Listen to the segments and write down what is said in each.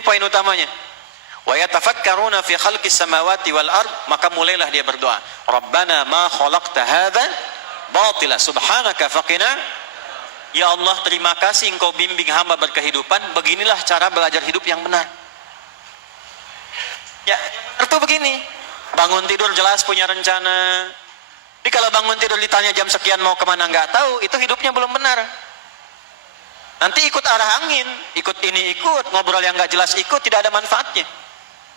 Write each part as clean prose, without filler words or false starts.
Ini poin utamanya. Wa yatafakkaruna fi khalqis samawati wal ard, maka mulailah dia berdoa, Rabbana ma khalaqta hadza batila subhanaka faqina. Ya Allah, terima kasih engkau bimbing hamba berkehidupan, beginilah cara belajar hidup yang benar. Ya, itu begini. Bangun tidur jelas punya rencana. Jadi kalau bangun tidur ditanya jam sekian mau kemana nggak tahu, itu hidupnya belum benar. Nanti ikut arah angin, ikut ini ikut, ngobrol yang nggak jelas ikut, tidak ada manfaatnya.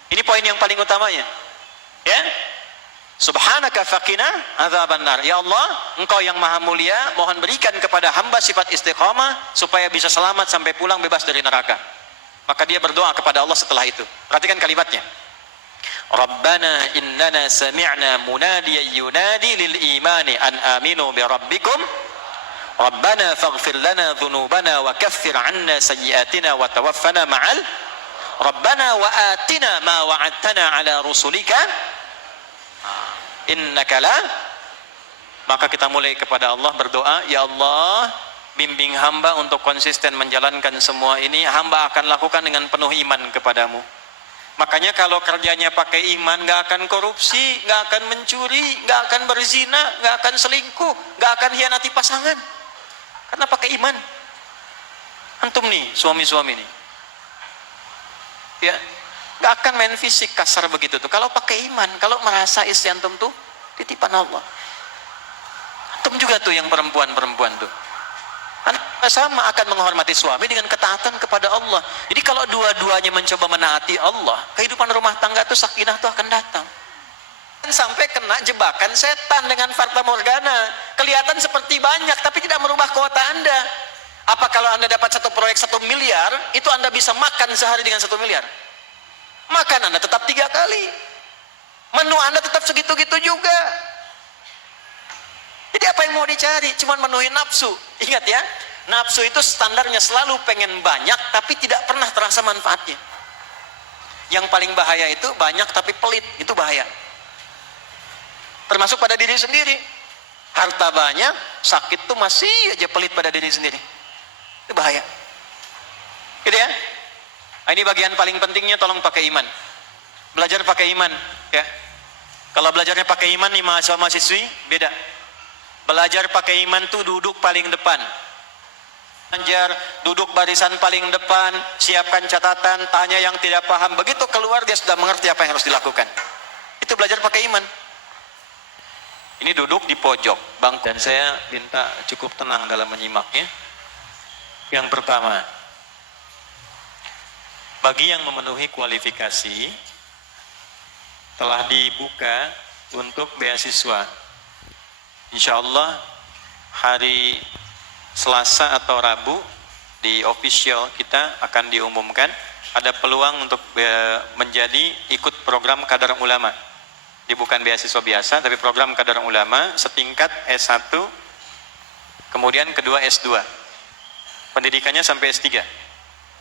Ini poin yang paling utamanya. Ya, Subhanaka faqina adzabannar. Ya Allah, engkau yang maha mulia, mohon berikan kepada hamba sifat istiqamah supaya bisa selamat sampai pulang bebas dari neraka. Maka dia berdoa kepada Allah setelah itu. Perhatikan kalimatnya. Rabbana innana sami'na munadiyan yunadi lil imani an aminu bi rabbikum. Rabbana faghfir lana dhunubana wa kaffir 'anna sayyi'atina wa tawaffana ma'al. Rabbana wa atina ma wa'adtana 'ala rusulika innaka la. Maka kita mulai kepada Allah berdoa, ya Allah, bimbing hamba untuk konsisten menjalankan semua ini, hamba akan lakukan dengan penuh iman kepadamu. Makanya kalau kerjanya pakai iman, gak akan korupsi, gak akan mencuri, gak akan berzina, gak akan selingkuh, gak akan hianati pasangan, karena pakai iman. Antum nih suami-suami nih, ya, gak akan main fisik kasar begitu tuh kalau pakai iman. Kalau merasa istri antum tuh titipan Allah, antum juga tuh yang perempuan-perempuan tuh, anda sama akan menghormati suami dengan ketaatan kepada Allah. Jadi kalau dua-duanya mencoba menaati Allah, kehidupan rumah tangga itu sakinah itu akan datang. Sampai kena jebakan setan dengan fata morgana, kelihatan seperti banyak tapi tidak merubah kuota anda. Apa kalau anda dapat satu proyek 1 miliar, itu anda bisa makan sehari dengan 1 miliar? Makan anda tetap 3 kali, menu anda tetap segitu-gitu juga. Jadi apa yang mau dicari? Cuma menuhi nafsu. Ingat ya, nafsu itu standarnya selalu pengen banyak tapi tidak pernah terasa manfaatnya. Yang paling bahaya itu banyak tapi pelit, itu bahaya. Termasuk pada diri sendiri. Harta banyak, sakit tuh masih aja pelit pada diri sendiri. Itu bahaya. Gitu ya. Nah, ini bagian paling pentingnya, tolong pakai iman. Belajar pakai iman, ya. Kalau belajarnya pakai iman nih mahasiswa-mahasiswi, beda. Belajar pakai iman tuh duduk paling depan. Belajar duduk barisan paling depan, siapkan catatan, tanya yang tidak paham. Begitu keluar dia sudah mengerti apa yang harus dilakukan. Itu belajar pakai iman. Ini duduk di pojok bangku dan saya minta cukup tenang dalam menyimaknya. Yang pertama, bagi yang memenuhi kualifikasi telah dibuka untuk beasiswa. Insya Allah hari Selasa atau Rabu di official kita akan diumumkan ada peluang untuk menjadi ikut program Kadar Ulama. Ini bukan beasiswa biasa, tapi program Kadar Ulama setingkat S1, kemudian kedua S2. Pendidikannya sampai S3.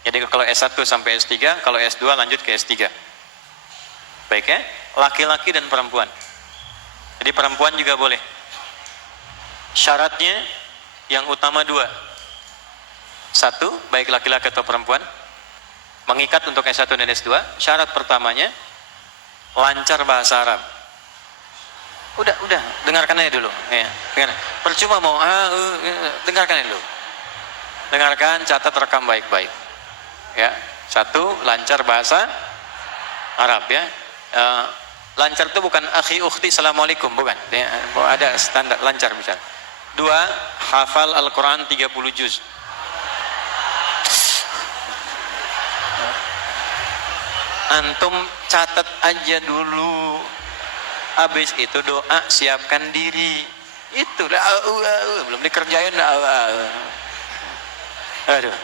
Jadi kalau S1 sampai S3, kalau S2 lanjut ke S3. Baik ya, laki-laki dan perempuan. Jadi perempuan juga boleh. Syaratnya yang utama 2. 1, baik laki-laki atau perempuan, mengikat untuk S1 dan S2. Syarat pertamanya lancar bahasa Arab. Udah, dengarkan aja dulu. Ya, dengar. Percuma mau dengarkan aja dulu. Dengarkan, catat, rekam baik-baik. Ya, 1, lancar bahasa Arab ya. Lancar itu bukan akhi ukhti assalamualaikum, bukan. Ya, ada standar lancar bicara. 2, hafal Al-Quran 30 juz. Antum catat aja dulu. Habis itu doa, siapkan diri. Itu belum dikerjain. Aduh.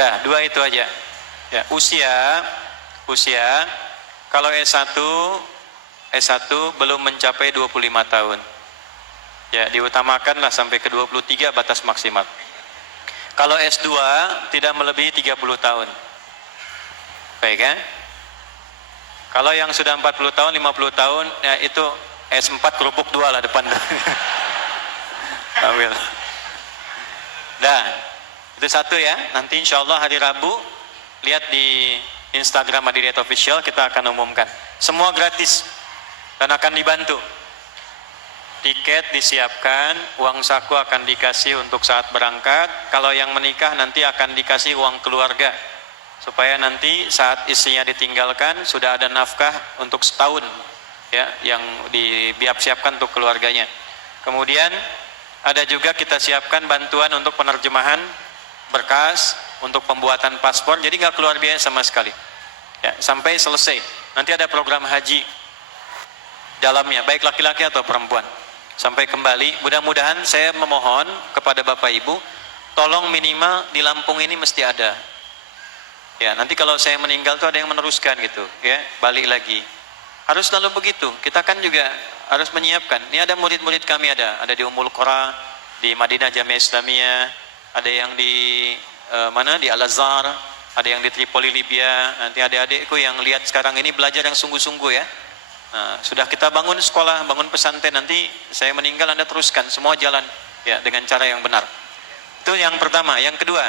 Dah, 2 itu aja. Ya, usia kalau S1 belum mencapai 25 tahun. Ya, diutamakanlah sampai ke 23 batas maksimal. Kalau S2 tidak melebihi 30 tahun. Baik kan? Kalau yang sudah 40 tahun, 50 tahun, ya itu S4 kerupuk 2 lah depan. Ambil. Dah, itu 1 ya. Nanti insya Allah hari Rabu lihat di Instagram Adidayat Official, kita akan umumkan. Semua gratis dan akan dibantu. Tiket disiapkan, uang saku akan dikasih untuk saat berangkat. Kalau yang menikah nanti akan dikasih uang keluarga, supaya nanti saat istrinya ditinggalkan sudah ada nafkah untuk setahun, ya, yang siapkan untuk keluarganya. Kemudian ada juga kita siapkan bantuan untuk penerjemahan berkas, untuk pembuatan paspor, jadi nggak keluar biaya sama sekali, ya, sampai selesai. Nanti ada program haji dalamnya, baik laki-laki atau perempuan, sampai kembali. Mudah-mudahan, saya memohon kepada Bapak Ibu, tolong minimal di Lampung ini mesti ada. Ya, nanti kalau saya meninggal tuh ada yang meneruskan gitu, ya, balik lagi. Harus selalu begitu. Kita kan juga harus menyiapkan. Ini ada murid-murid kami, ada di Ummul Qura, di Madinah Jamiah Islamiyah, ada yang di di Al-Azhar, ada yang di Tripoli Libya. Nanti adik-adikku yang lihat sekarang ini belajar yang sungguh-sungguh, ya. Nah, sudah kita bangun sekolah, bangun pesantren, nanti saya meninggal Anda teruskan semua jalan, ya, dengan cara yang benar. Itu yang pertama. Yang kedua,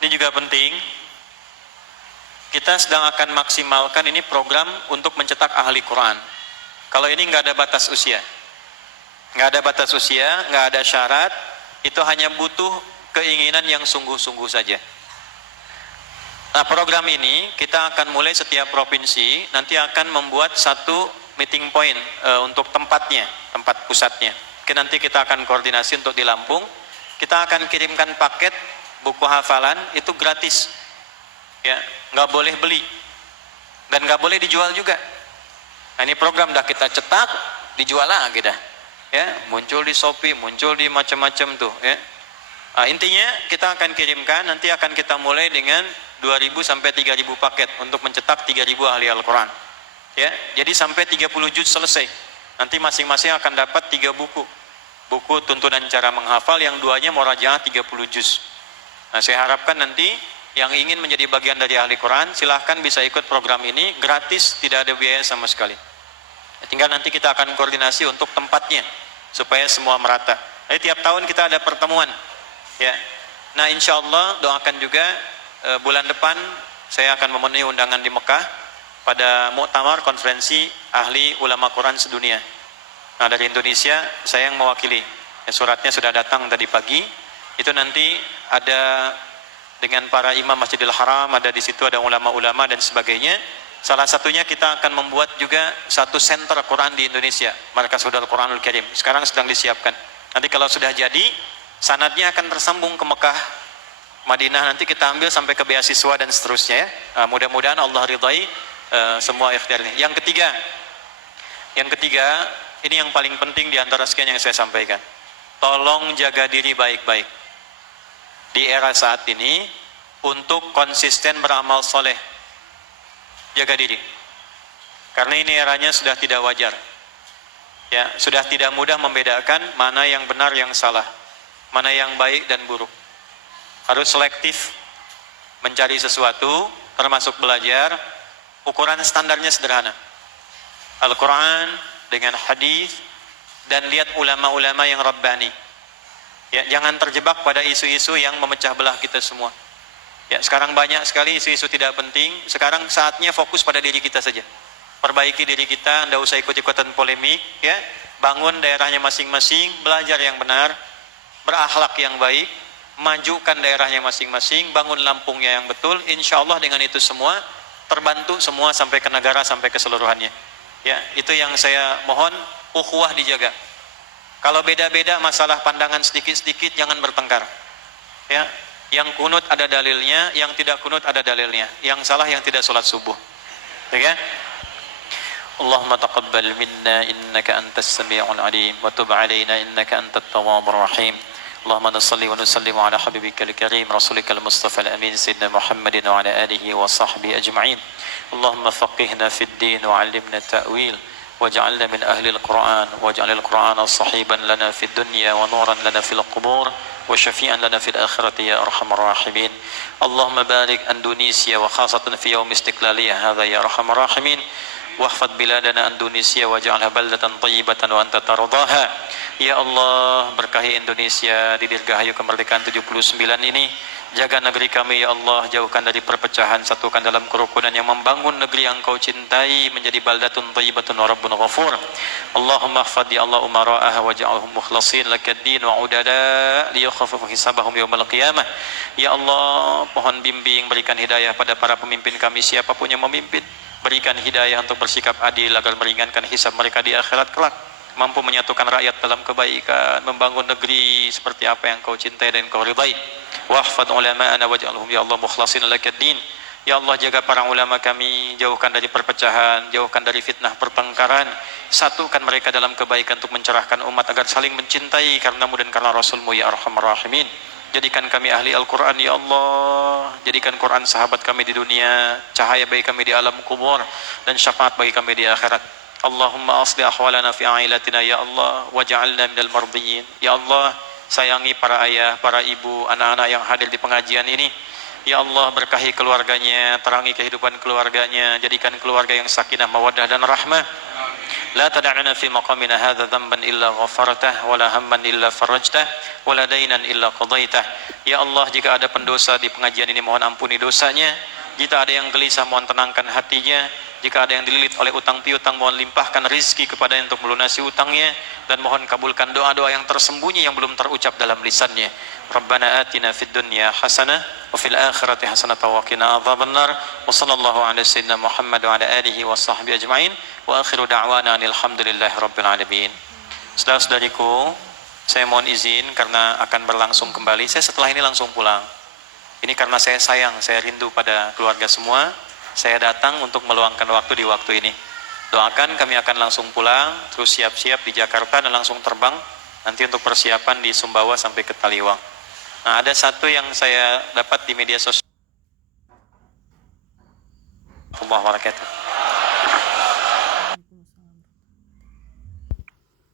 ini juga penting. Kita sedang akan maksimalkan ini program untuk mencetak ahli Quran. Kalau ini nggak ada batas usia, nggak ada syarat, itu hanya butuh keinginan yang sungguh-sungguh saja. Nah, program ini kita akan mulai setiap provinsi, nanti akan membuat satu meeting point untuk tempat pusatnya. Nanti kita akan koordinasi untuk di Lampung. Kita akan kirimkan paket buku hafalan, itu gratis, ya, nggak boleh beli dan nggak boleh dijual juga. Nah, ini program dah kita cetak, dijual lagi dah, ya, muncul di Shopee, muncul di macam-macam tuh, ya. Nah, intinya kita akan kirimkan, nanti akan kita mulai dengan 2.000 sampai 3.000 paket untuk mencetak 3.000 ahli Al-Quran, ya. Jadi sampai 30 juz selesai. Nanti masing-masing akan dapat 3 buku tuntunan cara menghafal, yang 2-nya murajaah 30 juz. Nah, saya harapkan nanti yang ingin menjadi bagian dari ahli Quran, silahkan bisa ikut program ini, gratis, tidak ada biaya sama sekali. Tinggal nanti kita akan koordinasi untuk tempatnya, supaya semua merata. Jadi tiap tahun kita ada pertemuan, ya. Nah, insya Allah doakan juga bulan depan saya akan memenuhi undangan di Mekah pada muktamar konferensi ahli ulama Quran sedunia. Nah, dari Indonesia saya yang mewakili. Suratnya sudah datang tadi pagi. Itu nanti ada dengan para imam Masjidil Haram, ada di situ ada ulama-ulama dan sebagainya. Salah satunya kita akan membuat juga satu center Quran di Indonesia, Markazul Quranul Karim. Sekarang sedang disiapkan. Nanti kalau sudah jadi, sanadnya akan tersambung ke Mekah, Madinah, nanti kita ambil sampai ke beasiswa dan seterusnya, ya. Mudah-mudahan Allah ridhai semua ikhtiarnya. Yang ketiga, ini yang paling penting di antara sekian yang saya sampaikan. Tolong jaga diri baik-baik di era saat ini untuk konsisten beramal soleh. Jaga diri, karena ini eranya sudah tidak wajar, ya, sudah tidak mudah membedakan mana yang benar yang salah, mana yang baik dan buruk. Harus selektif mencari sesuatu, termasuk belajar. Ukuran standarnya sederhana, Al-Quran dengan hadis, dan lihat ulama-ulama yang rabbani, ya. Jangan terjebak pada isu-isu yang memecah belah kita semua, ya. Sekarang banyak sekali isu-isu tidak penting. Sekarang saatnya fokus pada diri kita saja, perbaiki diri kita, tidak usah ikut-ikutan polemik, ya. Bangun daerahnya masing-masing, belajar yang benar, berakhlak yang baik, majukan daerahnya masing-masing, bangun Lampungnya yang betul. Insya Allah dengan itu semua terbantu semua sampai ke negara, sampai keseluruhannya, ya. Itu yang saya mohon, ukhuwah dijaga. Kalau beda-beda masalah pandangan sedikit-sedikit, jangan bertengkar, ya. Yang kunut ada dalilnya, yang tidak kunut ada dalilnya. Yang salah yang tidak sholat subuh, ya. Allahumma taqabbal minna innaka antas sami'ul alim wa tub alaina innaka antat tawwabur rahim. Allahumma nasalli wa nusallim ala habibikal karim rasulika al-mustafa al-amin sayyidina Muhammadin wa ala alihi wa sahbihi ajma'in. Allahumma faqihna fid din wa 'allimna ta'wil واجعلنا من أهل القرآن واجعل القرآن صحيبا لنا في الدنيا ونورا لنا في القبور وشفيعا لنا في الآخرة يا أرحم الراحمين. اللهم بارك أندونيسيا وخاصة في يوم استقلالية هذا يا أرحم الراحمين. واحفظ بلادنا Indonesia واجعلها بلدة طيبة وأنت ترضاها. Ya Allah, berkahi Indonesia di dirgahayu kemerdekaan 79 ini. Jaga negeri kami ya Allah, jauhkan dari perpecahan, satukan dalam kerukunan yang membangun negeri yang Kau cintai menjadi baldatun thayyibatun wa rabbun ghafur. Allahumma ihfadh ya Allah umara'aha waj'alhum mukhlasin lakad-din wa udada liyukhaffifu hisabahum yaumal qiyamah. Ya Allah, pohon bimbing, berikan hidayah pada para pemimpin kami siapapun yang memimpin. Berikan hidayah untuk bersikap adil agar meringankan hisab mereka di akhirat kelak. Mampu menyatukan rakyat dalam kebaikan, membangun negeri seperti apa yang Kau cintai dan Kau ridai. Wahfad ulama'ana waj'alhum ya Allah mukhlasin lakad-din. Ya Allah, jaga para ulama kami, jauhkan dari perpecahan, jauhkan dari fitnah pertengkaran, satukan mereka dalam kebaikan untuk mencerahkan umat agar saling mencintai karenamu dan karena Rasulmu ya Arhamar Rahimin. Jadikan kami ahli Al-Quran ya Allah, jadikan Quran sahabat kami di dunia, cahaya bagi kami di alam kubur, dan syafaat bagi kami di akhirat. Allahumma asli ahwalana fi ailatina ya Allah, waj'alna minal mardiyin. Ya Allah, sayangi para ayah, para ibu, anak-anak yang hadir di pengajian ini. Ya Allah, berkahi keluarganya, terangi kehidupan keluarganya, jadikan keluarga yang sakinah, mawaddah dan rahmah. La tada'na fi maqamina hadza dhanban illa ghafartah, wala hamman illa farajtah, wala dainan illa qadaitah. Ya Allah, jika ada pendosa di pengajian ini, mohon ampuni dosanya. Jika ada yang gelisah, mohon tenangkan hatinya. Jika ada yang dililit oleh utang piutang, mohon limpahkan rizki kepadanya untuk melunasi utangnya, dan mohon kabulkan doa-doa yang tersembunyi yang belum terucap dalam lisannya. Rabbana atina fid dunya hasanah wa fil akhirati hasanah wa qina adzabannar. Wa sallallahu ala sayyidina Muhammad wa ala alihi wa sahbihi ajma'in. Wa akhiru da'wana alhamdulillahi rabbil alamin. Saudara-saudariku, saya mohon izin karena akan berlangsung kembali. Saya setelah ini langsung pulang. Ini karena saya sayang, saya rindu pada keluarga semua. Saya datang untuk meluangkan waktu di waktu ini. Doakan kami akan langsung pulang, terus siap-siap di Jakarta dan langsung terbang nanti untuk persiapan di Sumbawa sampai ke Taliwang. Nah, ada satu yang saya dapat di media sosial. Wabarakatuh.